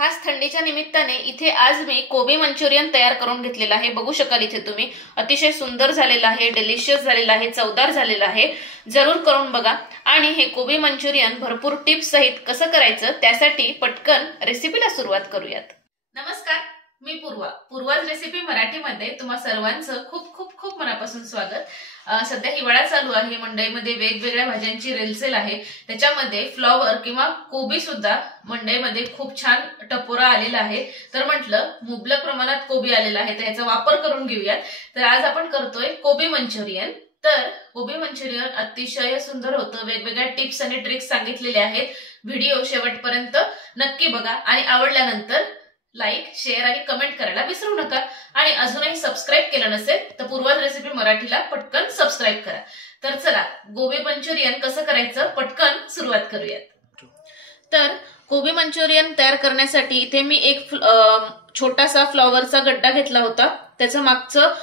खास थंडीच्या निमित्ताने इथे आज मी कोबी मंचुरियन तयार करून घेतलेला आहे। बघू शकाल इथे तुम्ही, अतिशय सुंदर झालेला आहे, डिलिशियस झालेला आहे, चवदार झालेला आहे। जरूर करून बघा। आणि हे कोबी मंचुरियन भरपूर टिप्स सहित कसं करायचं त्यासाठी पटकन रेसिपीला सुरुवात करूयात। नमस्कार, मी पूर्वाज रेसिपी मराठीमध्ये तुम्हा सर्वांचं खूप खूप खूप मनापासून स्वागत। सध्या हिवाळा चालू आहे, मंडईमध्ये वेगवेगळ्या भाज्यांची रेलसेल आहे। त्याच्यामध्ये फ्लॉवर किंवा कोबी सुद्धा मंडईमध्ये खूप छान टपोरा आलेला आहे। तर म्हटलं मुबलक प्रमाणात कोबी आलेला आहे तर याचा वापर करून घेऊयात। तर आज आपण करतोय कोबी मंचुरियन। तर कोबी मंचुरियन अतिशय सुंदर होतं। वेगवेगळ्या टिप्स आणि ट्रिक्स सांगितलेल्या आहेत। व्हिडिओ शेवटपर्यंत नक्की बघा आणि आवडल्यानंतर लाईक, शेअर आणि कमेंट करायला विसरू नका। आणि अजूनही सबस्क्राईब केलं नसेल तर पूर्वाज रेसिपी मराठीला पटकन सबस्क्राईब करा। तर चला कोबी मंचुरियन कसं करायचं पटकन सुरुवात करूयात। तर कोबी मंचुरियन तयार करण्यासाठी इथे मी एक छोटासा फ्लॉवरचा गड्डा घेतला होता। त्याचं मागचं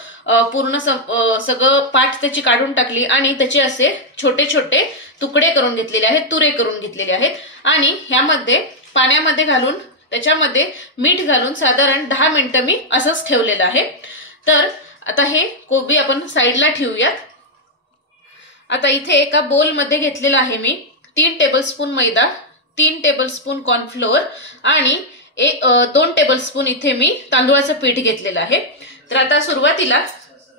पूर्ण सगळं पाठ त्याची काढून टाकली आणि त्याचे असे छोटे छोटे तुकडे करून घेतलेले आहेत, तुरे करून घेतलेले आहेत। आणि ह्यामध्ये पाण्यामध्ये घालून त्याच्यामध्ये मीठ घालून साधारण 10 मिनिटं मी असंच ठेवलेलं आहे। तर आता हे कोबी आपण साईडला ठेवूयात। आता इथे एका बोल मध्ये घेतलेला आहे मी 3 टेबलस्पून मैदा, 3 टेबलस्पून कॉर्नफ्लोअर आणि 2 टेबलस्पून इथे मी तांदूळाचं पीठ घेतलेलं आहे। तर आता सुरुवातीला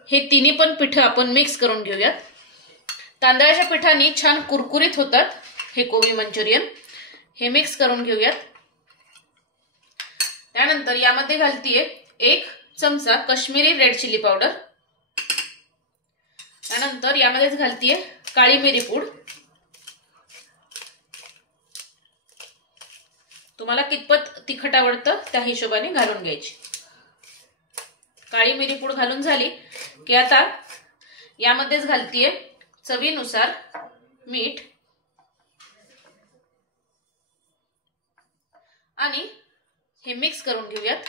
हे तिन्ही पण पीठ आपण मिक्स करून घेऊयात। तांदळाच्या पिठाने छान कुरकुरीत होतात हे कोबी मंचुरियन। हे मिक्स करून घेऊयात। त्यानंतर यामध्ये घालतीये 1 चमचा काश्मीरी रेड चिली पावडर। त्यानंतर यामध्येच घालतीये काळी मिरी पूड। तुम्हाला कितपत तिखट आवडतं त्या हिशोबाने घालून घ्यायची। काळी मिरी पूड घालून झाली की आता यामध्येच घालतीये चवीनुसार मीठ आणि हे मिक्स करून घेऊयात।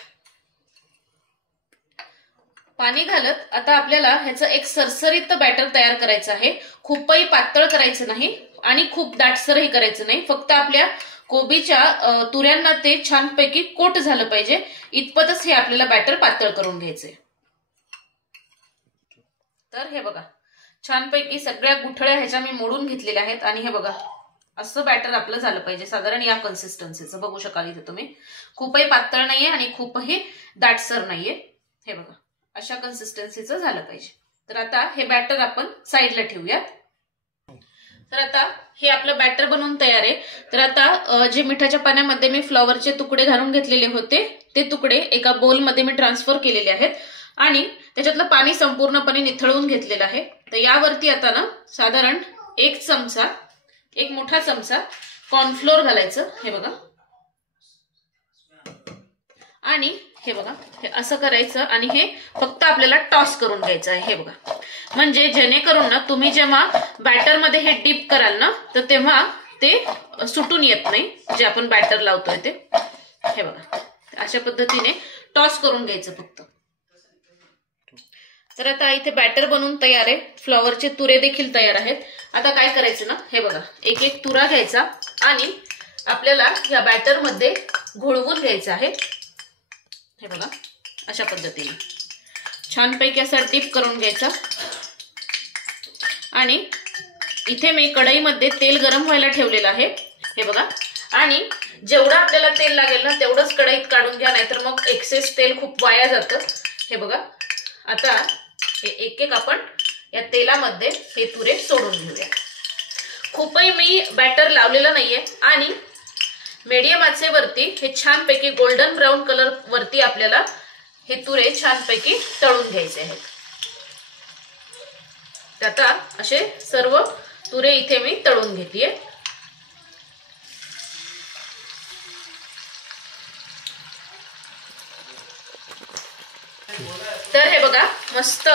पाणी घालत आता आपल्याला ह्याचं एक सरसरीत बॅटर तयार करायचं आहे। खूपही पातळ करायचं नाही आणि खूप दाटसरही करायचं नाही। फक्त आपल्या कोबीच्या तुऱ्यांना ते छानपैकी कोट झालं पाहिजे इतपतच हे आपल्याला बॅटर पातळ करून घ्यायचंय। तर हे बघा छानपैकी सगळ्या गुठळ्या ह्याच्या मी मोडून घेतलेल्या आहेत आणि हे बघा असं बॅटर आपलं झालं पाहिजे साधारण या कन्सिस्टन्सीचं। बघू शकाल इथे तुम्ही, खूपही पातळ नाहीये आणि खूपही दाटसर नाहीये। हे बघा अशा कन्सिस्टन्सीचं झालं पाहिजे। तर आता हे बॅटर आपण साईडला ठेवूयात। तर आता हे आपलं बॅटर बनवून तयार आहे। तर आता जे मिठाच्या पाण्यामध्ये मी फ्लॉवरचे तुकडे घालून घेतलेले होते ते तुकडे एका बोलमध्ये मी ट्रान्सफर केलेले आहेत आणि त्याच्यातलं पाणी संपूर्णपणे निथळवून घेतलेलं आहे। तर यावरती आता ना साधारण एक मोठा चमचा कॉर्नफ्लोअर घालायचं। हे बघा आणि हे बघा हे असं करायचं आणि हे फक्त आपल्याला टॉस करून घ्यायचं आहे। हे बघा म्हणजे जेणेकरून ना तुम्ही जेव्हा बॅटर मध्ये हे डिप कराल ना तर तेव्हा ते सुटून येत नाही जे आपण बॅटर लावतोय ते। हे बघा अशा पद्धतीने टॉस करून घ्यायचं फक्त। तर आता इथे बॅटर बनवून तयार आहे, फ्लॉवरचे तुरे देखील तयार आहेत। आता काय करायचं ना, हे बघा एक एक तुरा घ्यायचा आणि आपल्याला या बॅटर मध्ये घोळवून घ्यायचं आहे। हे बघा अशा पद्धतीने छानपैकी असा डिप करून घ्यायचा। आणि इथे मी कढईमध्ये तेल गरम व्हायला ठेवलेलं आहे। हे बघा आणि जेवढं आपल्याला तेल लागेल ना तेवढंच कढईत काढून घ्या, नाहीतर मग एक्सेस तेल खूप वाया जातं। हे बघा आता हे एक एक आपण या तेलामध्ये हे तुरे सोडून घेऊया। खूपही मी बॅटर लावलेलं नाहीये आणि मीडियम आचेवरती हे छानपैकी गोल्डन ब्राऊन कलर वरती आपल्याला हे तुरे छानपैकी तळून घ्यायचे आहेत। आता असे सर्व तुरे इथे मी तळून घेतलीये। तर हे बघा मस्त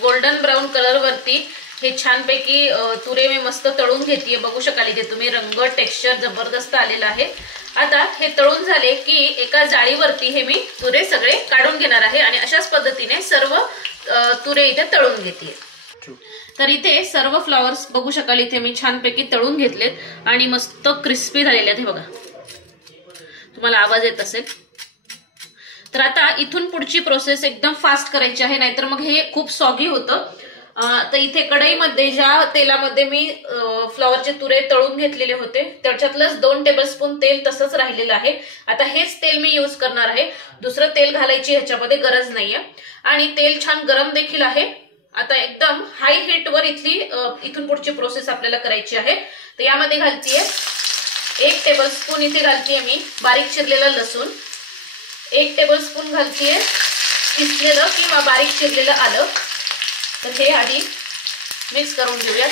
गोल्डन ब्राऊन कलर वरती हे छानपैकी तुरे मी मस्त तळून घेतलीये। बघू शकाल इथे तुम्ही रंग, टेक्स्चर जबरदस्त आलेला आहे। आता हे तळून झाले की एका जाळीवरती हे मी तुरे सगळे काढून घेणार आहे आणि अशाच पद्धतीने सर्व तुरे इथे तळून घेतलीये। तर इथे सर्व फ्लॉवर्स बघू शकाल इथे मी छानपैकी तळून घेतलेत आणि मस्त क्रिस्पी झालेले आहेत। हे बघा तुम्हाला आवाज येत असेल. तर आता इथून पुढची प्रोसेस एकदम फास्ट करायची आहे, नाहीतर मग हे खूप सॉगी होतं. तर इथे कढईमध्ये ज्या तेलामध्ये मी फ्लॉवरचे तुरे तळून घेतलेले होते त्याच्यातलंच 2 टेबलस्पून तेल तसंच राहिलेलं आहे. आता हेच तेल मी यूज करणार आहे, दुसरं तेल घालायची ह्याच्यामध्ये गरज नाहीये. आणि तेल छान गरम देखील आहे. आता एकदम हाय हीटवर इथून पुढची प्रोसेस आपल्याला करायची आहे. तर यामध्ये घालतीये 1 टेबलस्पून इथे घालतीये मी बारीक चिरलेलं लसूण, 1 टेबलस्पून घालतीये किसलेलं किंवा बारीक चिरलेलं आलं. तर हे आधी मिक्स करून घेऊयात.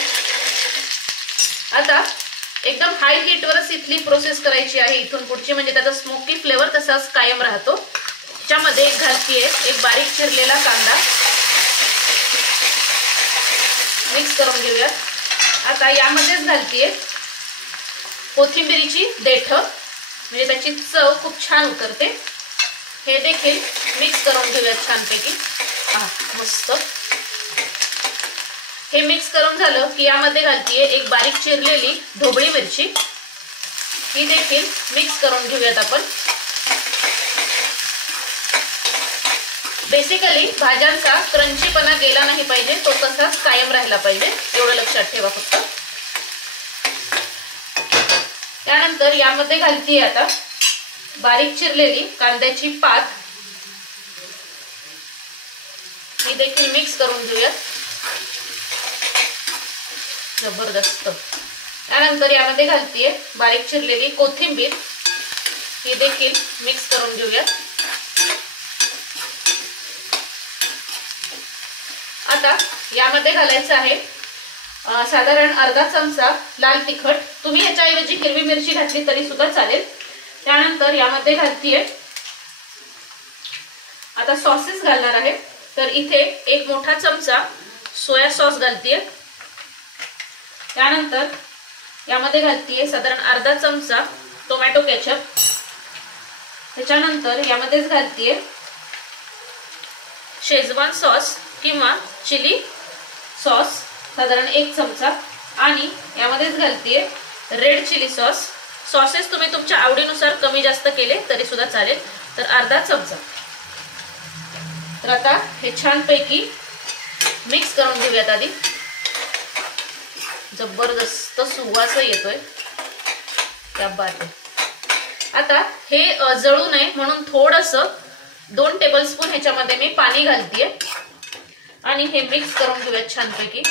आता एकदम हाय हीटवरच इथली प्रोसेस करायची आहे इथून पुढची, म्हणजे त्याचा स्मोकी फ्लेवर तसाच कायम राहतो. त्याच्यामध्ये घालतीये एक बारीक चिरलेला कांदा, मिक्स करून घेऊयात. आता यामध्येच घालतीये कोथिंबीरीची देठं, म्हणजे त्याची चव खूप छान उतरते. हे देखील मिक्स करून घेऊयात छानपैकी. मस्त. हे मिक्स करून झालं की यामध्ये घालतीये एक बारीक चिरलेली ढोबळी मिरची, ही देखील मिक्स करून घेऊयात आपण. बेसिकली भाज्यांचा क्रंचीपणा गेला नाही पाहिजे, तो तसाच कायम राहिला पाहिजे, एवढं लक्षात ठेवा फक्त. त्यानंतर यामध्ये घालतीये आता बारीक चिरलेली कांद्याची पात, ही देखील मिक्स करून घेऊयात. जबरदस्त. त्यानंतर यामध्ये घालतीये बारीक चिरलेली कोथिंबीर, ही देखील मिक्स करून घेऊयात. आता यामध्ये घालायचं आहे साधारण अर्धा चमचा लाल तिखट. तुम्ही याच्याऐवजी हिरवी मिरची घातली तरी सुद्धा चालेल. त्यानंतर यामध्ये घालतीये आता सॉसेस घालणार आहे. तर इथे 1 मोठा चमचा सोया सॉस घालतीये. त्यानंतर यामध्ये घालतीये साधारण अर्धा चमचा टोमॅटो केचप. त्याच्यानंतर यामध्येच घालतीये शेजवान सॉस किंवा चिली सॉस साधारण 1 चमचा. आणि यामध्येच घालतीये रेड चिली सॉस. सॉसेस तुम्ही तुमच्या आवडीनुसार कमी जास्त केले तरी सुद्धा चालेल. तर अर्धा चमचा. तर आता हे छानपैकी मिक्स करून घेऊयात आधी. जबरदस्त सुवास येतोय, क्या बात आहे. आता हे जळू नये म्हणून थोडंसं 2 टेबलस्पून ह्याच्यामध्ये मी पाणी घालतीये आणि हे मिक्स करून घेऊयात छानपैकी.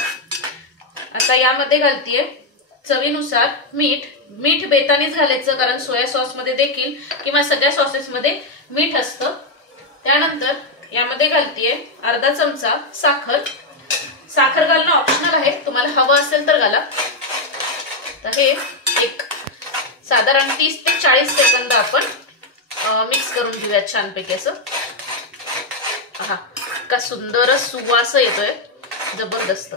आता यामध्ये घालतीये चवीनुसार मीठ. मीठ बेतानीच घालायचं, कारण सोया सॉस मध्ये देखील किंवा सगळ्या सॉसेस मध्ये मीठ असतं. त्यानंतर यामध्ये घालतीये अर्धा चमचा साखर. साखर घालणं ऑप्शनल आहे, तुम्हाला हवं असेल तर घाला. तर हे एक साधारण 30 ते 40 सेकंद आपण मिक्स करून घेऊयात छानपैकी असं. का सुंदर सुवास येतोय, जबरदस्त.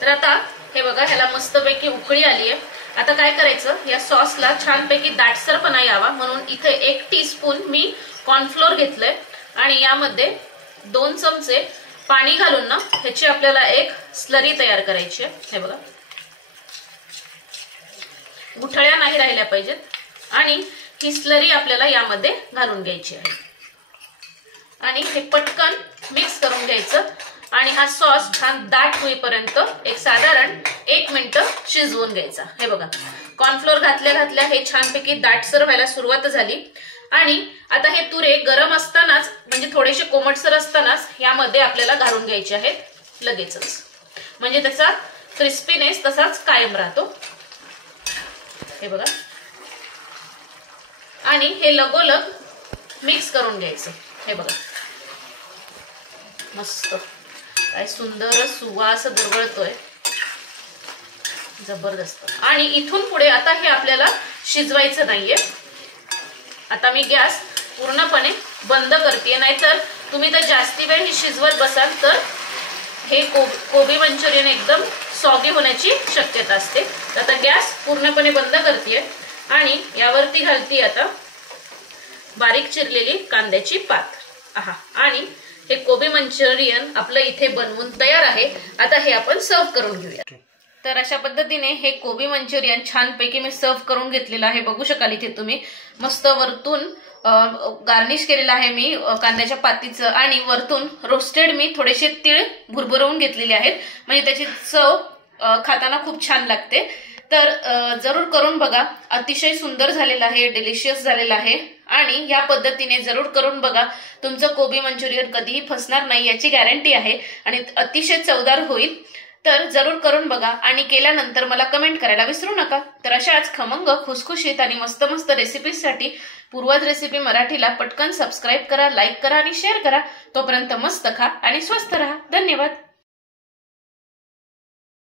तर आता हे बघा, ह्याला मस्तपैकी उकळी आली आहे. आता काय करायचं, या सॉसला छानपैकी दाटसरपणा यावा म्हणून इथे 1 टीस्पून मी कॉर्नफ्लोअर घेतलंय आणि यामध्ये 2 चमचे पाणी घालून ना ह्याची आपल्याला एक स्लरी तयार करायची आहे. हे बघा, गुठळ्या नाही राहिल्या पाहिजेत आणि ही स्लरी आपल्याला यामध्ये घालून घ्यायची आहे आणि हे पटकन मिक्स करून घ्यायचं. आणि हा सॉस छान दाट होईपर्यंत एक साधारण 1 मिनिट शिजवून घ्यायचा. हे बघा, कॉर्नफ्लोअर घातल्या घातल्या हे छानपैकी दाटसर व्हायला सुरुवात झाली. आणि आता हे तुरे गरम असतानाच, म्हणजे थोडेसे कोमटसर असतानाच यामध्ये आपल्याला घालून घ्यायचे आहेत लगेचच, म्हणजे त्याचा क्रिस्पीनेस तसाच कायम राहतो. हे बघा, आणि हे लगोलग मिक्स करून घ्यायचं. हे बघा, मस्त काय सुंदर सुवास दरवळतोय, जबरदस्त. आणि इथून पुढे आता हे आपल्याला शिजवायचं नाहीये. आता मी गॅस पूर्णपणे बंद करते, नाहीतर तुम्ही तर जास्ती वेळ ही शिजवत बसाल तर हे कोबी मंचुरियन एकदम सॉगी होण्याची शक्यता असते. आता गॅस पूर्णपणे बंद करते आणि यावरती घालते आता बारीक चिरलेली कांद्याची पात. आणि हे कोबी मंचुरियन आपलं इथे बनवून तयार आहे. आता हे आपण सर्व करून घेऊया. तर अशा पद्धतीने हे कोबी मंचुरियन छानपैकी मी सर्व करून घेतलेलं आहे, बघू शकाल इथे तुम्ही। मस्त वरतून गार्निश केलेलं आहे मी कांद्याच्या पातीचं आणि वरतून रोस्टेड मी थोडेसे तीळ भुरभुरवून घेतलेले आहेत, म्हणजे त्याची चव खाताना खूप छान लागते। तर जरूर करून बघा, अतिशय सुंदर झालेला आहे, डिलिशियस झालेला आहे आणि या पद्धतीने जरूर करून बघा। तुमचं कोबी मंचुरियन कधीही फसणार नाही याची गॅरंटी आहे आणि अतिशय चवदार होईल। तर जरूर करून बघा आणि केल्यानंतर मला कमेंट करायला विसरू नका। तर अशाच खमंग खुसखुशीत आणि मस्त मस्त रेसिपीजसाठी पूर्वज रेसिपी मराठीला पटकन सबस्क्राईब करा, लाईक करा आणि शेअर करा। तोपर्यंत मस्त खा आणि स्वस्त रहा। धन्यवाद।